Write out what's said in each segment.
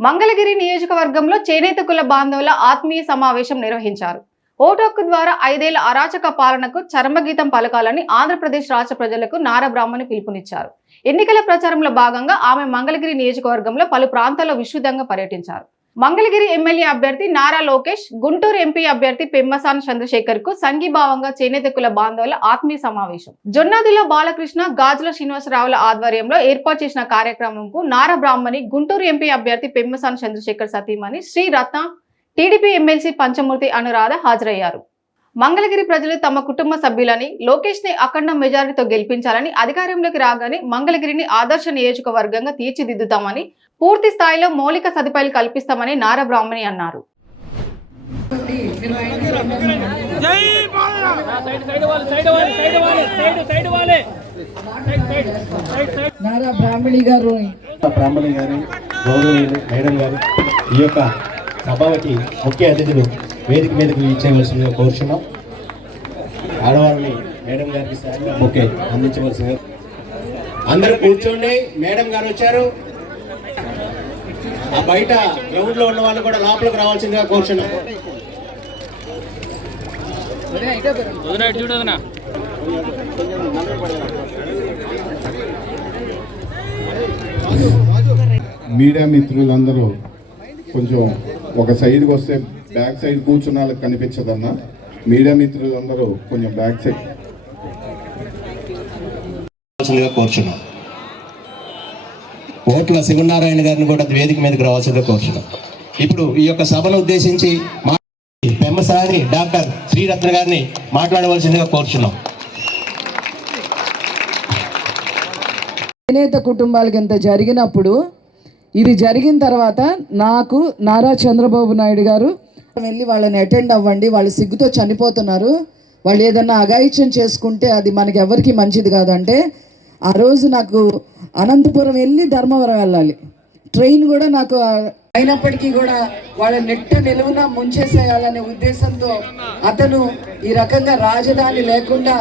మంగళగిరి నియోజకవర్గంలో చేనేత కుల బాంధవుల ఆత్మీయ సమావేశం నిర్వహించారు. ఓటోక్ ద్వారా ఐదేళ్ళ అరాచక పాలనకు చర్మగీతం పలకాలని ఆంధ్రప్రదేశ్ రాష్ట్ర ప్రజలకు నారా బ్రాహ్మణి పిలుపునిచ్చారు. ఎన్నికల ప్రచారంలో భాగంగా ఆమె మంగళగిరి నియోజకవర్గంలో పలు ప్రాంతాల్లో విస్తృతంగా పర్యటించారు. మంగళగిరి ఎమ్మెల్యే అభ్యర్థి నారా లోకేష్ గుంటూరు ఎంపీ అభ్యర్థి పెమ్మసాని చంద్రశేఖర్కు సంఘీభావంగా చేనేత కుల బాంధవుల ఆత్మీయ సమావేశం. జొన్నాదిలో బాలకృష్ణ గాజుల శ్రీనివాసరావుల ఆధ్వర్యంలో ఏర్పాటు చేసిన కార్యక్రమంకు నారా బ్రాహ్మణి గుంటూరు ఎంపీ అభ్యర్థి పెమ్మసాని చంద్రశేఖర్ సతీమణి శ్రీ రత్న టీడీపీ ఎమ్మెల్సీ పంచమూర్తి అనురాధ హాజరయ్యారు. మంగళగిరి ప్రజలు తమ కుటుంబ సభ్యులని లోకేష్ని అఖండ మెజారిటీతో గెలిపించాలని అధికారంలోకి రాగానే మంగళగిరిని ఆదర్శ నియోజకవర్గంగా తీర్చిదిద్దుతామని పూర్తి స్థాయిలో మౌలిక సదుపాయాలు కల్పిస్తామని నారా బ్రాహ్మణి అన్నారు. ఈ యొక్క సభకి ముఖ్య అతిథులు వేదిక కోరుచున్నాం. ఆడవాళ్ళని మేడం గారికి ఓకే అందరూ కూర్చోండి మేడం గారు వచ్చారు. ఆ బయట గ్రౌండ్లో ఉన్న వాళ్ళు కూడా లోపలికి రావాల్సిందిగా కోరుచున్నాం. మీడియా మిత్రులందరూ కొంచెం ఒక సైడ్కి వస్తే బ్యాక్ సైడ్ కూర్చున్న వాళ్ళకి కనిపించదన్న మీడియా మిత్రులందరూ కొంచెం బ్యాక్ సైడ్. కోరుచున్నాం. ఓట్ల శివనారాయణ గారిని కూడా వేదిక మీదకి రావాల్సిందిగా కోరుతున్నాం ఇప్పుడు ఈ యొక్క సభను ఉద్దేశించి మా పెమ్మసాని డాక్టర్ శ్రీరత్న గారిని మాట్లాడవలసిందిగా కోరుచున్నాం. చేనేత కుటుంబాలకి ఇంత జరిగినప్పుడు ఇది జరిగిన తర్వాత నాకు నారా చంద్రబాబు నాయుడు గారు వెళ్ళి వాళ్ళని అటెండ్ అవ్వండి వాళ్ళు సిగ్గుతో చనిపోతున్నారు వాళ్ళు ఏదన్నా అగాయిత్యం చేసుకుంటే అది మనకి ఎవరికి మంచిది కాదంటే ఆ రోజు నాకు అనంతపురం వెళ్ళి ధర్మవరం వెళ్ళాలి. ట్రైన్ కూడా నాకు అయినప్పటికీ కూడా వాళ్ళ నెట్ట నిలువున ముంచేసేయాలనే ఉద్దేశంతో అతను ఈ రకంగా రాజధాని లేకుండా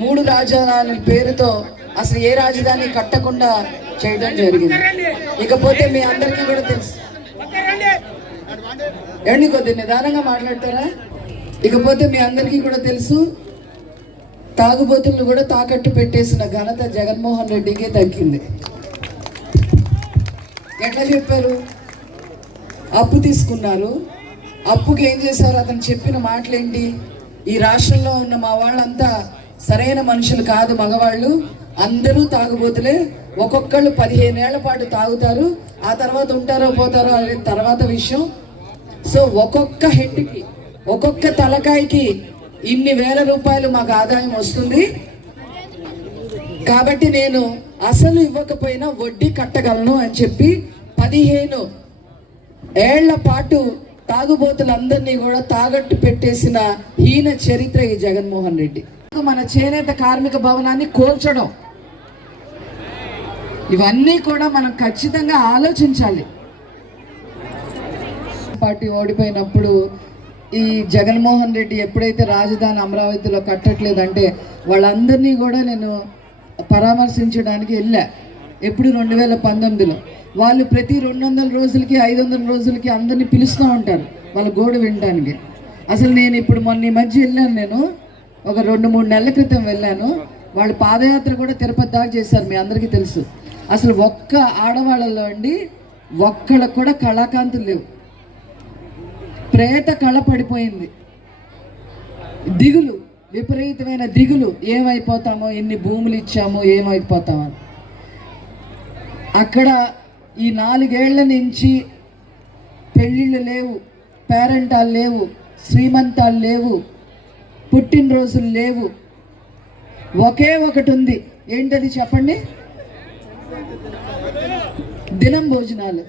మూడు రాజధాని పేరుతో అసలు ఏ రాజధాని కట్టకుండా చేయడం జరిగింది. ఇకపోతే మీ అందరికీ కూడా తెలుసు. ఏమండి కొద్ది నిదానంగా మాట్లాడతారా? ఇకపోతే మీ అందరికీ కూడా తెలుసు. తాగుబోతులను కూడా తాకట్టు పెట్టేసిన ఘనత జగన్మోహన్ రెడ్డికే దక్కింది. ఎట్లా చెప్పారు? అప్పు తీసుకున్నారు. అప్పుకి ఏం చేశారు? అతను చెప్పిన మాటలేంటి? ఈ రాష్ట్రంలో ఉన్న మా వాళ్ళంతా సరైన మనుషులు కాదు మగవాళ్ళు. అందరూ తాగుబోతులే. ఒక్కొక్కళ్ళు పదిహేనేళ్ళ పాటు తాగుతారు. ఆ తర్వాత ఉంటారో పోతారో అనేది తర్వాత విషయం. సో ఒక్కొక్క హెడ్కి ఒక్కొక్క తలకాయకి ఇన్ని వేల రూపాయలు మాకు ఆదాయం వస్తుంది. కాబట్టి నేను అసలు ఇవ్వకపోయినా వడ్డీ కట్టగలను అని చెప్పి పదిహేను ఏళ్ళ పాటు తాగుబోతులందరినీ కూడా తాగట్టు పెట్టేసిన హీన చరిత్ర ఈ జగన్మోహన్ రెడ్డి. మన చేనేత కార్మిక భవనాన్ని కోల్చడం. ఇవన్నీ కూడా మనం ఖచ్చితంగా ఆలోచించాలి. పార్టీ ఓడిపోయినప్పుడు ఈ జగన్మోహన్ రెడ్డి ఎప్పుడైతే రాజధాని అమరావతిలో కట్టట్లేదంటే వాళ్ళందరినీ కూడా నేను పరామర్శించడానికి వెళ్ళా. ఎప్పుడు రెండు వేల పంతొమ్మిదిలో. వాళ్ళు ప్రతి రెండు వందల రోజులకి ఐదు వందల రోజులకి అందరినీ పిలుస్తూ ఉంటారు వాళ్ళ గోడు వినడానికి అసలు నేను ఇప్పుడు మొన్న ఈ మధ్య వెళ్ళాను నేను ఒక రెండు మూడు నెలల క్రితం వెళ్ళాను. వాళ్ళు పాదయాత్ర కూడా తిరుపతి దాకా చేశారు మీ అందరికీ తెలుసు. అసలు ఒక్క ఆడవాళ్ళలో అండి ఒక్కళ్ళకు కూడా కళాకాంతులు లేవు. ప్రేత కళ పడిపోయింది. దిగులు విపరీతమైన దిగులు. ఏమైపోతామో ఎన్ని భూములు ఇచ్చామో ఏమైపోతామో. అని. అక్కడ ఈ నాలుగేళ్ళ నుంచి పెళ్ళిళ్ళు లేవు పేరెంటాలు లేవు శ్రీమంతాలు లేవు పుట్టినరోజులు లేవు. ఒకే ఒకటి ఉంది ఏంటది చెప్పండి? దినం భోజనాలు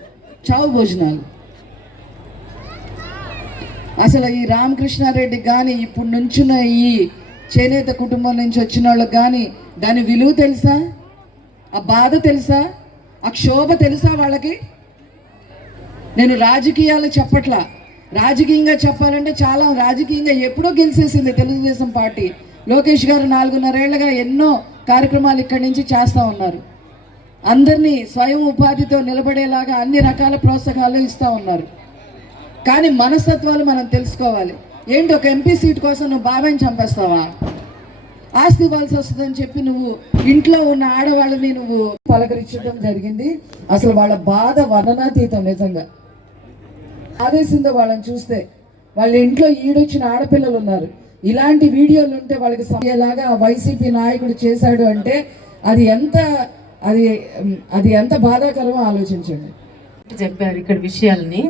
చావు భోజనాలు. అసలు ఈ రామకృష్ణారెడ్డి కానీ ఇప్పుడు నుంచున్న ఈ చేనేత కుటుంబం నుంచి వచ్చిన వాళ్ళకి కానీ దాని విలువ తెలుసా? ఆ బాధ తెలుసా? ఆ క్షోభ తెలుసా వాళ్ళకి? నేను రాజకీయాలు చెప్పట్లా. రాజకీయంగా చెప్పాలంటే చాలా రాజకీయంగా ఎప్పుడో గెలిచేసింది తెలుగుదేశం పార్టీ. లోకేష్ గారు నాలుగున్నరేళ్ళుగా ఎన్నో కార్యక్రమాలు ఇక్కడి నుంచి చేస్తూ ఉన్నారు. అందరినీ స్వయం ఉపాధితో నిలబడేలాగా అన్ని రకాల ప్రోత్సాహాలు ఇస్తూ ఉన్నారు. కానీ మనస్తత్వాలు మనం తెలుసుకోవాలి. ఏంటి ఒక ఎంపీ సీట్ కోసం నువ్వు బాబాయ్ని చంపేస్తావా? ఆస్తి ఇవ్వాల్సి వస్తుందని చెప్పి నువ్వు ఇంట్లో ఉన్న ఆడవాళ్ళని నువ్వు పలకరించడం జరిగింది. అసలు వాళ్ళ బాధ వర్ణనాతీతం నిజంగా. ఆదేశిందో వాళ్ళని చూస్తే వాళ్ళ ఇంట్లో ఈడొచ్చిన ఆడపిల్లలు ఉన్నారు. ఇలాంటి వీడియోలు ఉంటే వాళ్ళకి సమయలాగా వైసీపీ నాయకుడు చేశాడు అంటే అది ఎంత అది అది ఎంత బాధాకరమో ఆలోచించండి. చెప్పారు ఇక్కడ విషయాల్ని.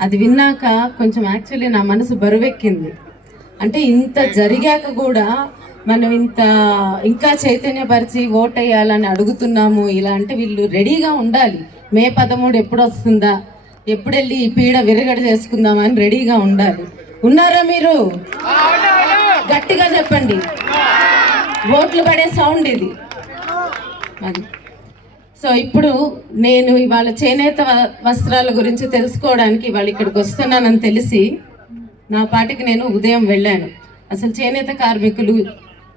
అది విన్నాక కొంచెం యాక్చువల్లీ నా మనసు బరువెక్కింది. అంటే ఇంత జరిగాక కూడా మనం ఇంత ఇంకా చైతన్యపరిచి ఓట్ వేయాలని అడుగుతున్నాము ఇలా అంటే వీళ్ళు రెడీగా ఉండాలి. మే పదమూడు ఎప్పుడు వస్తుందా? ఎప్పుడు వెళ్ళి ఈ పీడ విరగడ చేసుకుందామని రెడీగా ఉండాలి. ఉన్నారా మీరు? గట్టిగా చెప్పండి. ఓట్లు పడే సౌండ్ ఇది. అది. సో ఇప్పుడు నేను ఇవాళ చేనేత వస్త్రాల గురించి తెలుసుకోవడానికి ఇవాళ ఇక్కడికి వస్తున్నానని తెలిసి నా పాటికి నేను ఉదయం వెళ్ళాను. అసలు చేనేత కార్మికులు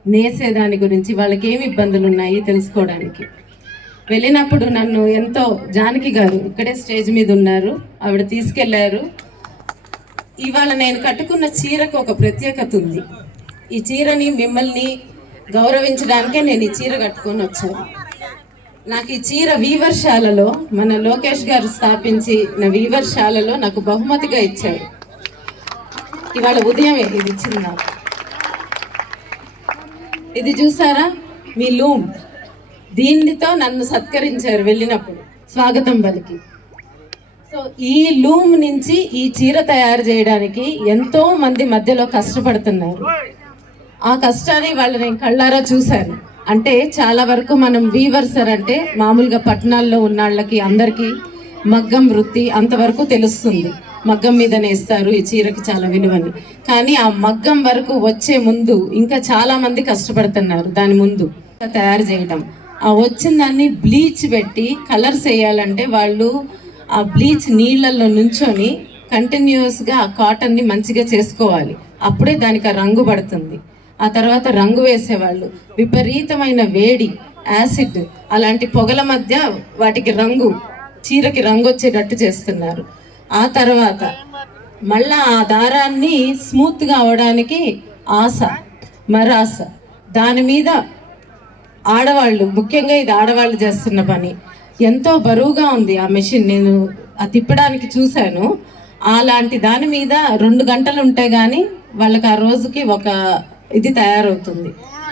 నేసేదాని గురించి వాళ్ళకి ఏమి ఇబ్బందులు ఉన్నాయి తెలుసుకోవడానికి. వెళ్ళినప్పుడు నన్ను ఎంతో జానకి గారు ఇక్కడే స్టేజ్ మీద ఉన్నారు. ఆవిడ తీసుకెళ్ళారు. ఇవాళ నేను కట్టుకున్న చీరకు ఒక ప్రత్యేకత ఉంది. ఈ చీరని మిమ్మల్ని గౌరవించడానికే నేను ఈ చీర కట్టుకొని వచ్చాను. నాకు ఈ చీర వీవర్శాలలో మన లోకేష్ గారు స్థాపించి నా వీవర్శాలలో నాకు బహుమతిగా ఇచ్చారు. ఇవాళ ఉదయం ఇది ఇచ్చింది నాకు. ఇది చూసారా? మీ లూమ్. దీనితో నన్ను సత్కరించారు వెళ్ళినప్పుడు. స్వాగతం బలికి. సో ఈ లూమ్ నుంచి ఈ చీర తయారు చేయడానికి ఎంతో మంది మధ్యలో కష్టపడుతున్నారు. ఆ కష్టాన్ని వాళ్ళు నేను కళ్ళారా చూశాను. అంటే చాలా వరకు మనం వీవర్సర్ అంటే మామూలుగా పట్టణాల్లో ఉన్న వాళ్ళకి అందరికీ మగ్గం వృత్తి అంతవరకు తెలుస్తుంది. మగ్గం మీద నేస్తారు ఈ చీరకి చాలా విలువని. కానీ ఆ మగ్గం వరకు వచ్చే ముందు ఇంకా చాలా మంది కష్టపడుతున్నారు దాని ముందు తయారు చేయడం ఆ వచ్చిన దాన్ని బ్లీచ్ పెట్టి కలర్స్ వేయాలంటే వాళ్ళు ఆ బ్లీచ్ నీళ్ళల్లో నుంచొని కంటిన్యూస్గా ఆ కాటన్ని మంచిగా చేసుకోవాలి. అప్పుడే దానికి ఆ రంగు పడుతుంది. ఆ తర్వాత రంగు వేసేవాళ్ళు. విపరీతమైన వేడి యాసిడ్ అలాంటి పొగల మధ్య వాటికి రంగు చీరకి రంగు వచ్చేటట్టు చేస్తున్నారు. ఆ తర్వాత మళ్ళా ఆ దారాన్ని స్మూత్గా అవడానికి ఆశ మరాస. దాని మీద ఆడవాళ్ళు ముఖ్యంగా ఇది ఆడవాళ్ళు చేస్తున్న పని. ఎంతో బరువుగా ఉంది ఆ మెషిన్. నేను ఆ తిప్పడానికి చూశాను. అలాంటి దాని మీద రెండు గంటలు ఉంటే కానీ వాళ్ళకి ఆ రోజుకి ఒక ఇది తయారవుతుంది.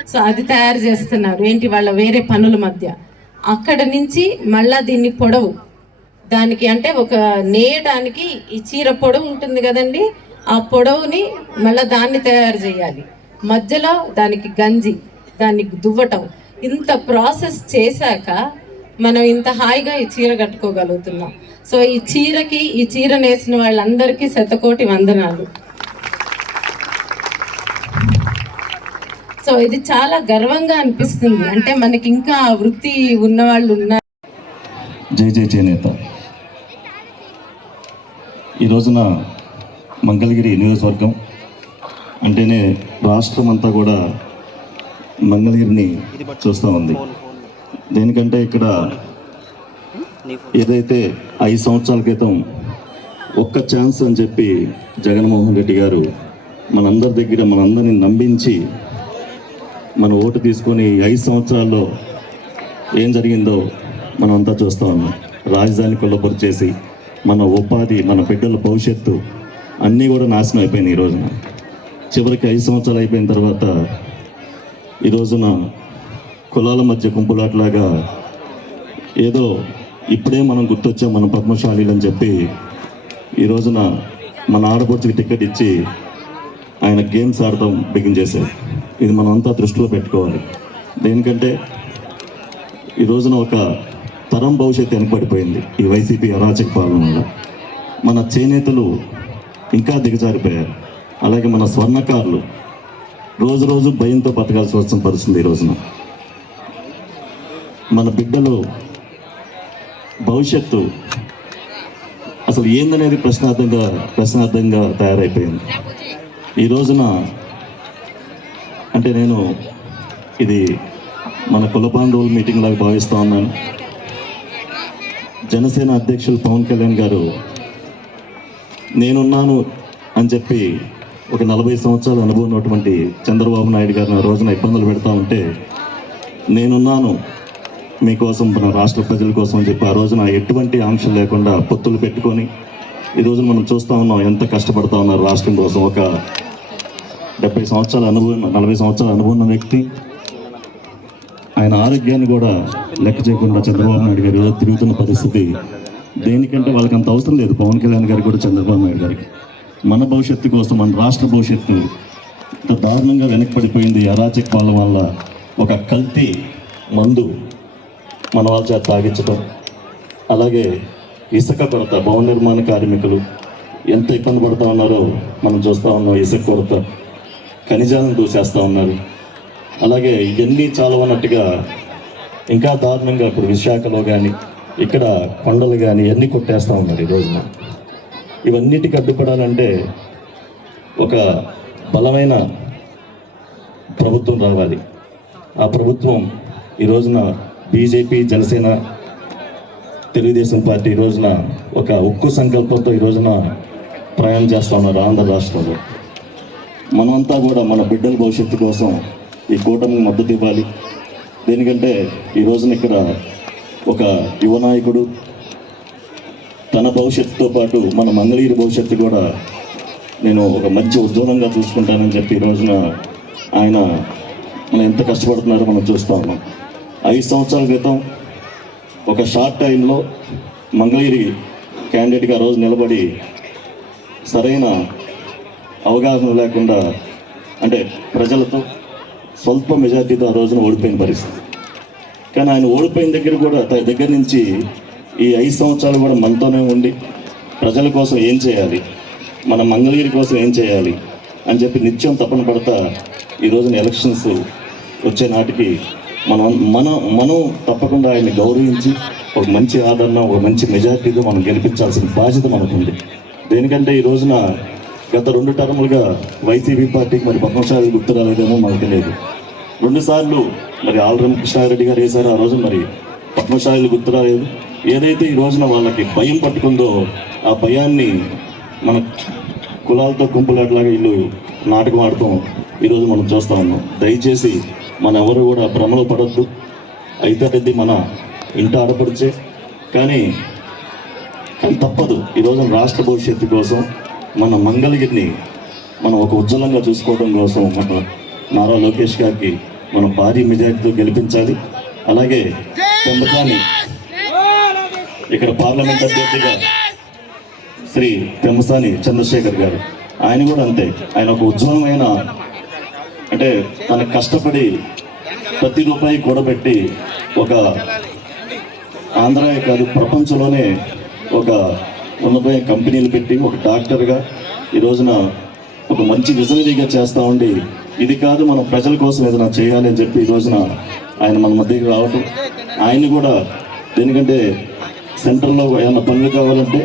సో అది తయారు చేస్తున్నారు. ఏంటి? వాళ్ళ వేరే పనుల మధ్య. అక్కడ నుంచి మళ్ళా దీన్ని పొడవు. దానికి అంటే ఒక నేయడానికి ఈ చీర పొడవు ఉంటుంది కదండి? ఆ పొడవుని మళ్ళీ దాన్ని తయారు చేయాలి. మధ్యలో దానికి గంజి దానికి దువ్వటం. ఇంత ప్రాసెస్ చేశాక మనం ఇంత హాయిగా ఈ చీర కట్టుకోగలుగుతున్నాం. సో ఈ చీరకి ఈ చీర నేసిన వాళ్ళందరికీ శతకోటి వందనాలు. సో ఇది చాలా గర్వంగా అనిపిస్తుంది. అంటే మనకి ఇంకా వృత్తి ఉన్న వాళ్ళు ఉన్నారు. జై జై చేనేత. ఈ రోజున మంగళగిరి నియోజకవర్గం అంటేనే రాష్ట్రం అంతా కూడా మంగళగిరిని చూస్తూ ఉంది. దేనికంటే ఇక్కడ ఏదైతే ఐదు సంవత్సరాల క్రితం ఒక్క ఛాన్స్ అని చెప్పి జగన్మోహన్ రెడ్డి గారు మనందరి దగ్గర మనందరిని నమ్మించి మన ఓటు తీసుకొని ఐదు సంవత్సరాల్లో ఏం జరిగిందో మనం అంతా చూస్తూ ఉన్నాం. రాజధాని కొల్లబొరు చేసి మన ఉపాధి మన బిడ్డల భవిష్యత్తు అన్నీ కూడా నాశనం అయిపోయినాయి ఈ రోజున. చివరికి ఐదు సంవత్సరాలు అయిపోయిన తర్వాత ఈ రోజున కులాల మధ్య గుంపులాట్లాగా ఏదో ఇప్పుడే మనం గుర్తొచ్చాం మన పద్మశాలీలు అని చెప్పి ఈ రోజున మన ఆడపడుచుకి టికెట్ ఇచ్చి ఆయన గేమ్స్ ఆడటం బిగిన్ చేశారు. ఇది మనం అంతా దృష్టిలో పెట్టుకోవాలి. దేనికంటే ఈ రోజున ఒక తరం భవిష్యత్తు వెనకబడిపోయింది. ఈ వైసీపీ అరాచక పాలన వల్ల. మన చేనేతలు ఇంకా దిగజారిపోయారు. అలాగే మన స్వర్ణకారులు రోజు రోజు భయంతో బతకాల్సి వచ్చిన పరిస్థితి ఈ రోజున. మన బిడ్డలు భవిష్యత్తు అసలు ఏందనేది ప్రశ్నార్థంగా ప్రశ్నార్థంగా తయారైపోయింది. ఈ రోజున అంటే నేను ఇది మన కుల మీటింగ్ లాగా భావిస్తూ ఉన్నాను. జనసేన అధ్యక్షులు పవన్ కళ్యాణ్ గారు నేనున్నాను అని చెప్పి ఒక నలభై సంవత్సరాల అనుభవం ఉన్నటువంటి చంద్రబాబు నాయుడు గారిని ఆ రోజున ఇబ్బందులు పెడతా ఉంటే నేనున్నాను మీకోసం మన రాష్ట్ర ప్రజల కోసం అని చెప్పి ఆ రోజున ఎటువంటి ఆంక్షలు లేకుండా పొత్తులు పెట్టుకొని ఈ రోజు మనం చూస్తూ ఉన్నాం ఎంత కష్టపడతా ఉన్నారు రాష్ట్రం కోసం. ఒక డెబ్బై సంవత్సరాల అనుభవం నలభై సంవత్సరాల అనుభవం ఉన్న వ్యక్తి. ఆయన ఆరోగ్యాన్ని కూడా లెక్క చేయకుండా చంద్రబాబు నాయుడు గారు ఈరోజు తిరుగుతున్న పరిస్థితి దేనికంటే వాళ్ళకి అంత అవసరం లేదు. పవన్ కళ్యాణ్ గారు కూడా చంద్రబాబు నాయుడు గారికి. మన భవిష్యత్తు కోసం మన రాష్ట్ర భవిష్యత్తు ఇంత దారుణంగా వెనక్కి పడిపోయింది అరాచక వాళ్ళ వల్ల ఒక కల్తీ మందు మన వాళ్ళ చేత తాగించడం అలాగే ఇసుక కొరత భవన నిర్మాణ కార్మికులు ఎంత ఇబ్బంది పడుతూ ఉన్నారో మనం చూస్తూ ఉన్నాం ఇసుక కొరత. ఖనిజాలను దూసేస్తూ ఉన్నారు. అలాగే ఇవన్నీ చాలా ఉన్నట్టుగా ఇంకా దారుణంగా ఇప్పుడు విశాఖలో కానీ ఇక్కడ కొండలు కానీ ఇవన్నీ కొట్టేస్తూ ఉన్నారు ఈ రోజున. ఇవన్నిటికి అడ్డుపడాలంటే ఒక బలమైన ప్రభుత్వం రావాలి. ఆ ప్రభుత్వం ఈ రోజున బీజేపీ జనసేన తెలుగుదేశం పార్టీ ఈ రోజున ఒక ఉక్కు సంకల్పంతో ఈ రోజున ప్రయాణం చేస్తా ఉన్నారు ఆంధ్ర రాష్ట్రంలో. మనమంతా కూడా మన బిడ్డల భవిష్యత్తు కోసం ఈ కూటమికి మద్దతు ఇవ్వాలి. దేనికంటే ఈ రోజున ఇక్కడ ఒక యువ నాయకుడు తన భవిష్యత్తుతో పాటు మన మంగళగిరి భవిష్యత్తు కూడా నేను ఒక మంచి ఉద్యోగంగా చూసుకుంటానని చెప్పి ఈ రోజున ఆయన మనం ఎంత కష్టపడుతున్నారో మనం చూస్తా ఉన్నాం. ఐదు సంవత్సరాల క్రితం ఒక షార్ట్ టైంలో మంగళగిరి క్యాండిడేట్గా ఆ రోజు నిలబడి సరైన అవగాహన లేకుండా అంటే ప్రజలతో స్వల్ప మెజార్టీతో ఆ రోజున ఓడిపోయిన పరిస్థితి. కానీ ఆయన ఓడిపోయిన దగ్గర కూడా తన దగ్గర నుంచి ఈ ఐదు సంవత్సరాలు కూడా మనతోనే ఉండి ప్రజల కోసం ఏం చేయాలి మన మంగళగిరి కోసం ఏం చేయాలి అని చెప్పి నిత్యం తపన పడతా ఈ రోజున ఎలక్షన్స్ వచ్చే నాటికి మనం మనం మనం తప్పకుండా ఆయన్ని గౌరవించి ఒక మంచి ఆదరణ ఒక మంచి మెజార్టీతో మనం గెలిపించాల్సిన బాధ్యత మనకుంది. దేనికంటే ఈ రోజున గత రెండు టర్ములుగా వైసీపీ పార్టీకి మరి పద్మశాలి గుర్తు రాలేదేమో మనకు తెలియదు. రెండుసార్లు మరి ఆలరం కృష్ణారెడ్డి గారు వేశారు ఆ రోజు మరి పద్మశాలి గుర్తు రాలేదు. ఏదైతే ఈ రోజున వాళ్ళకి భయం పట్టుకుందో ఆ భయాన్ని మన కులాలతో గుంపులాట్లాగా వీళ్ళు నాటకం ఆడటం ఈరోజు మనం చూస్తూ ఉన్నాం. దయచేసి మన ఎవరు కూడా భ్రమలు పడద్దు. అయితే మన ఇంట ఆడపడిచే. కానీ కానీ తప్పదు. ఈరోజు రాష్ట్ర భవిష్యత్తు కోసం మన మంగళగిరిని మనం ఒక ఉజ్వలంగా చూసుకోవడం కోసం మన నారా లోకేష్ గారికి మనం భారీ మెజార్టీతో గెలిపించాలి. అలాగే పెంబకాని ఇక్కడ పార్లమెంట్ అభ్యర్థిగా శ్రీ పెంబసాని చంద్రశేఖర్ గారు. ఆయన కూడా అంతే. ఆయన ఒక ఉజ్వలమైన అంటే తన కష్టపడి ప్రతి రూపాయి కూడబెట్టి ఒక ఆంధ్రాయే కాదు ప్రపంచంలోనే ఒక ఉన్నతమైన కంపెనీలు పెట్టి ఒక డాక్టర్గా ఈ రోజున ఒక మంచి విజనరీగా చేస్తూ ఉండి ఇది కాదు మనం ప్రజల కోసం ఏదైనా చేయాలి అని చెప్పి ఈ రోజున ఆయన మన మధ్యకి రావటం. ఆయన కూడా దేనికంటే సెంటర్లో ఏమైనా పనులు కావాలంటే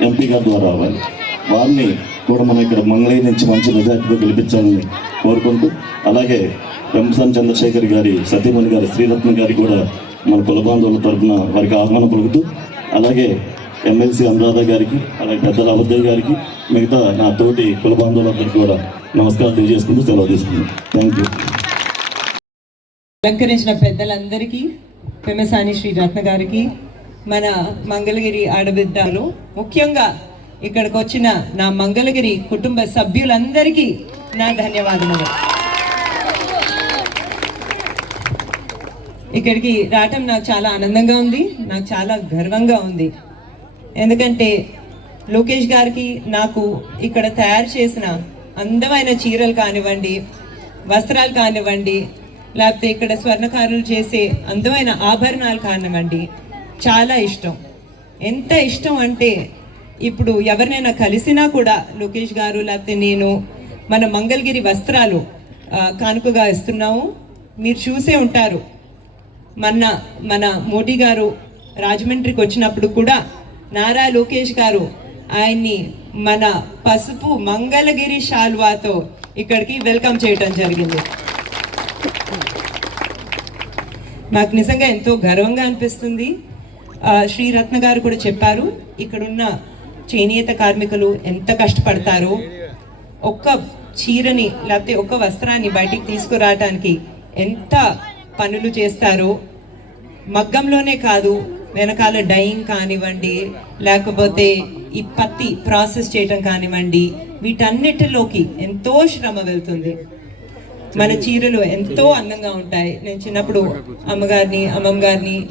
ఎంపీ గారి ద్వారా రావాలి. వారిని కూడా మనం ఇక్కడ మంగళగిరి నుంచి మంచి మెజార్టీతో గెలిపించాలని కోరుకుంటూ అలాగే వెంపసాని చంద్రశేఖర్ గారి సతీమణి గారి శ్రీరత్న గారి కూడా మన కుల బాంధవుల తరఫున వారికి ఆహ్వానం పలుకుతూ అలాగే ఎమ్మెల్సీ అనురాధ గారికి అలాగే పెద్దల అబద్దయ్య గారికి మిగతా నా తోటి కుల బాంధవులందరికీ కూడా నమస్కారం తెలియజేసుకుంటూ సెలవు తీసుకున్నాను థ్యాంక్ యూ అలంకరించిన పెద్దలందరికీ పెమసాని శ్రీ రత్న గారికి మన మంగళగిరి ఆడబిడ్డలు ముఖ్యంగా ఇక్కడికి వచ్చిన నా మంగళగిరి కుటుంబ సభ్యులందరికీ నా ధన్యవాదములు. ఇక్కడికి రావటం నాకు చాలా ఆనందంగా ఉంది నాకు చాలా గర్వంగా ఉంది. ఎందుకంటే లోకేష్ గారికి నాకు ఇక్కడ తయారు చేసిన అందమైన చీరలు కానివ్వండి వస్త్రాలు కానివ్వండి లేకపోతే ఇక్కడ స్వర్ణకారులు చేసే అందమైన ఆభరణాలు కానివ్వండి చాలా ఇష్టం. ఎంత ఇష్టం అంటే ఇప్పుడు ఎవరినైనా కలిసినా కూడా లోకేష్ గారు లేకపోతే నేను మన మంగళగిరి వస్త్రాలు కానుకగా ఇస్తున్నాము. మీరు చూసే ఉంటారు. మన మన మోడీ గారు రాజమండ్రికి వచ్చినప్పుడు కూడా నారా లోకేష్ గారు ఆయన్ని మన పసుపు మంగళగిరి షాల్వాతో ఇక్కడికి వెల్కమ్ చేయటం జరిగింది. నాకు నిజంగా ఎంతో గర్వంగా అనిపిస్తుంది. శ్రీరత్న గారు కూడా చెప్పారు ఇక్కడున్న చేనేత కార్మికులు ఎంత కష్టపడతారో. ఒక్క చీరని లేకపోతే ఒక్క వస్త్రాన్ని బయటికి తీసుకురావడానికి ఎంత పనులు చేస్తారో మగ్గంలోనే కాదు వెనకాల డైయింగ్ కానివ్వండి లేకపోతే ఈ పత్తి ప్రాసెస్ చేయటం కానివ్వండి వీటన్నిటిలోకి ఎంతో శ్రమ వెళ్తుంది. మన చీరలు ఎంతో అందంగా ఉంటాయి. నేను చిన్నప్పుడు అమ్మగారిని అమ్మమ్మ గారిని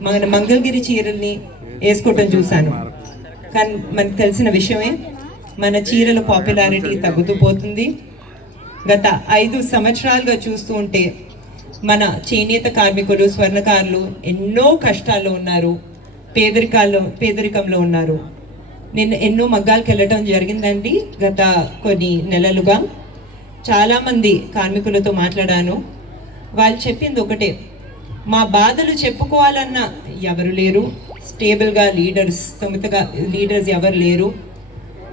మన మంగళగిరి చీరల్ని వేసుకోవటం చూశాను. కానీ మనకు తెలిసిన విషయమే మన చీరల పాపులారిటీ తగ్గుతూ పోతుంది. గత ఐదు సంవత్సరాలుగా చూస్తూ ఉంటే మన చేనేత కార్మికులు స్వర్ణకారులు ఎన్నో కష్టాల్లో ఉన్నారు. పేదరికాల్లో పేదరికంలో ఉన్నారు. నేను ఎన్నో మగ్గాలకు వెళ్ళడం జరిగిందండి గత కొన్ని నెలలుగా. చాలామంది కార్మికులతో మాట్లాడాను. వాళ్ళు చెప్పింది ఒకటే మా బాధలు చెప్పుకోవాలన్న ఎవరు లేరు. స్టేబుల్గా లీడర్స్ తొమ్మిదిగా లీడర్స్ ఎవరు లేరు.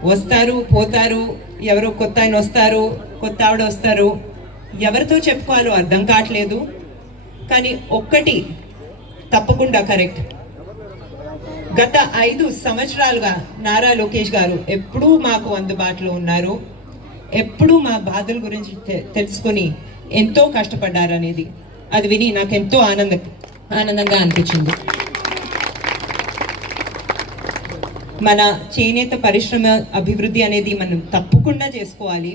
వస్తారు పోతారు ఎవరో కొత్త ఆయన వస్తారు కొత్త ఆవిడ వస్తారు. ఎవరితో చెప్పుకోవాలో అర్థం కావట్లేదు. కానీ ఒక్కటి తప్పకుండా కరెక్ట్. గత ఐదు సంవత్సరాలుగా నారా లోకేష్ గారు ఎప్పుడూ మాకు అందుబాటులో ఉన్నారు. ఎప్పుడూ మా బాధల గురించి తె- తెలుసుకొని ఎంతో కష్టపడ్డారు అనేది అది విని నాకు ఎంతో ఆనంద ఆనందంగా అనిపించింది. మన చేనేత పరిశ్రమ అభివృద్ధి అనేది మనం తప్పకుండా చేసుకోవాలి.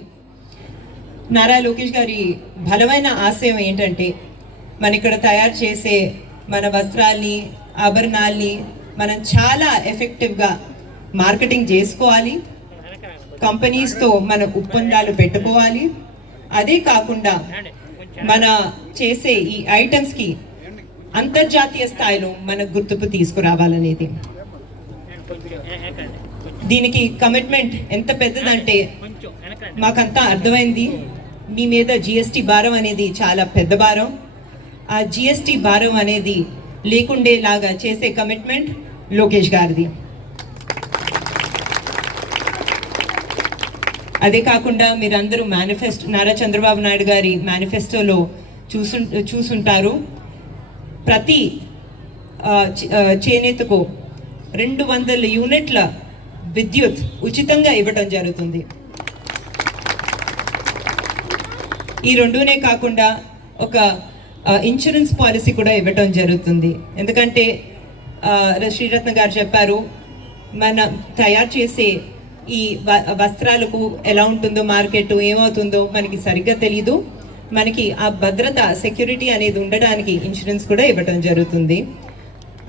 నారా లోకేష్ గారి బలమైన ఆశయం ఏంటంటే మన ఇక్కడ తయారు చేసే మన వస్త్రాల్ని ఆభరణాల్ని మనం చాలా ఎఫెక్టివ్గా మార్కెటింగ్ చేసుకోవాలి. కంపెనీస్తో మన ఒప్పందాలు పెట్టుకోవాలి. అదే కాకుండా మన చేసే ఈ ఐటమ్స్కి అంతర్జాతీయ స్థాయిలో మన గుర్తింపు తీసుకురావాలనేది. దీనికి కమిట్మెంట్ ఎంత పెద్దదంటే మాకంతా అర్థమైంది. మీ మీద జిఎస్టి భారం అనేది చాలా పెద్ద భారం. ఆ జిఎస్టి భారం అనేది లేకుండేలాగా చేసే కమిట్మెంట్ లోకేష్ గారిది. అదే కాకుండా మీరందరూ మేనిఫెస్టో నారా చంద్రబాబు నాయుడు గారి మేనిఫెస్టోలో చూసు చూసుంటారు. ప్రతి చేనేతకు రెండు వందల యూనిట్ల విద్యుత్ ఉచితంగా ఇవ్వటం జరుగుతుంది. ఈ రెండునే కాకుండా ఒక ఇన్సూరెన్స్ పాలసీ కూడా ఇవ్వటం జరుగుతుంది. ఎందుకంటే శ్రీరత్న గారు చెప్పారు మన తయారు చేసే ఈ వ- వస్త్రాలకు ఎలా ఉంటుందో మార్కెట్ ఏమవుతుందో మనకి సరిగ్గా తెలీదు. మనకి ఆ భద్రత సెక్యూరిటీ అనేది ఉండడానికి ఇన్సూరెన్స్ కూడా ఇవ్వటం జరుగుతుంది.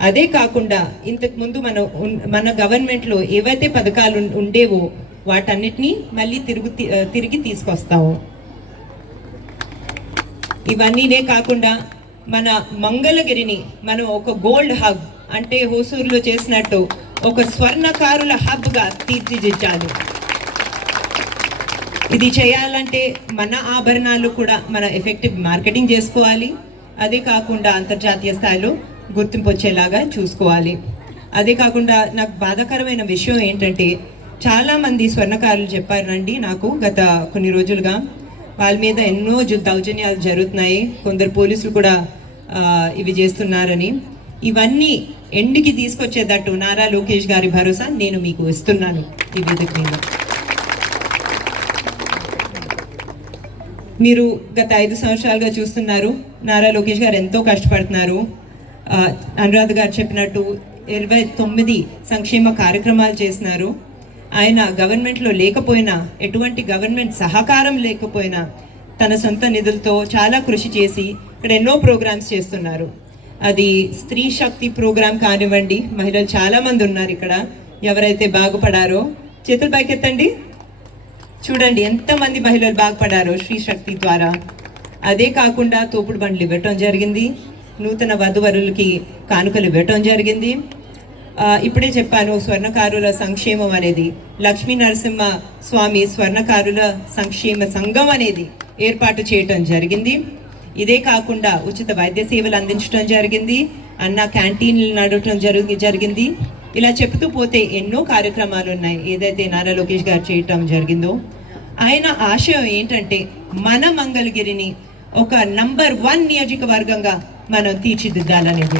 అదే కాకుండా ఇంతకు ముందు మన మన గవర్నమెంట్లో ఏవైతే పథకాలు ఉండేవో వాటన్నిటినీ మళ్ళీ తిరుగు తిరిగి తీసుకొస్తాము. ఇవన్నీనే కాకుండా మన మంగళగిరిని మనం ఒక గోల్డ్ హబ్ అంటే హోసూరులో చేసినట్టు ఒక స్వర్ణకారుల హబ్గా తీర్చిదిద్దాలి. ఇది చేయాలంటే మన ఆభరణాలు కూడా మన ఎఫెక్టివ్ మార్కెటింగ్ చేసుకోవాలి. అదే కాకుండా అంతర్జాతీయ స్థాయిలో గుర్తింపు వచ్చేలాగా చూసుకోవాలి. అదే కాకుండా నాకు బాధాకరమైన విషయం ఏంటంటే చాలామంది స్వర్ణకారులు చెప్పారండి నాకు గత కొన్ని రోజులుగా వాళ్ళ మీద ఎన్నో దౌర్జన్యాలు జరుగుతున్నాయి. కొందరు పోలీసులు కూడా ఇవి చేస్తున్నారని. ఇవన్నీ ఎండికి తీసుకొచ్చేటట్టు నారా లోకేష్ గారి భరోసా నేను మీకు ఇస్తున్నాను ఈ వేదిక మీద. మీరు గత ఐదు సంవత్సరాలుగా చూస్తున్నారు. నారా లోకేష్ గారు ఎంతో కష్టపడుతున్నారు. అనురాధ గారు చెప్పినట్టు ఇరవై తొమ్మిది సంక్షేమ కార్యక్రమాలు చేసినారు. ఆయన గవర్నమెంట్లో లేకపోయినా ఎటువంటి గవర్నమెంట్ సహకారం లేకపోయినా తన సొంత నిధులతో చాలా కృషి చేసి ఇక్కడ ఎన్నో ప్రోగ్రామ్స్ చేస్తున్నారు. అది స్త్రీ శక్తి ప్రోగ్రాం కానివ్వండి మహిళలు చాలామంది ఉన్నారు ఇక్కడ. ఎవరైతే బాగుపడారో చేతులు పైకెత్తండి. చూడండి ఎంతమంది మహిళలు బాగుపడారో శ్రీ శక్తి ద్వారా. అదే కాకుండా తోపుడు బండ్లు ఇవ్వటం జరిగింది. నూతన వధువరులకి కానుకలు ఇవ్వటం జరిగింది. ఇప్పుడే చెప్పాను స్వర్ణకారుల సంక్షేమం అనేది లక్ష్మీ నరసింహ స్వామి స్వర్ణకారుల సంక్షేమ సంఘం అనేది ఏర్పాటు చేయటం జరిగింది. ఇదే కాకుండా ఉచిత వైద్య సేవలు అందించడం జరిగింది. అన్న క్యాంటీన్లు నడవటం జరుగు జరిగింది. ఇలా చెప్తూ పోతే ఎన్నో కార్యక్రమాలు ఉన్నాయి. ఏదైతే నారా లోకేష్ గారు చేయటం జరిగిందో ఆయన ఆశయం ఏంటంటే మన మంగళగిరిని ఒక నంబర్ వన్ నియోజకవర్గంగా మనం తీర్చిదిద్దాలనేది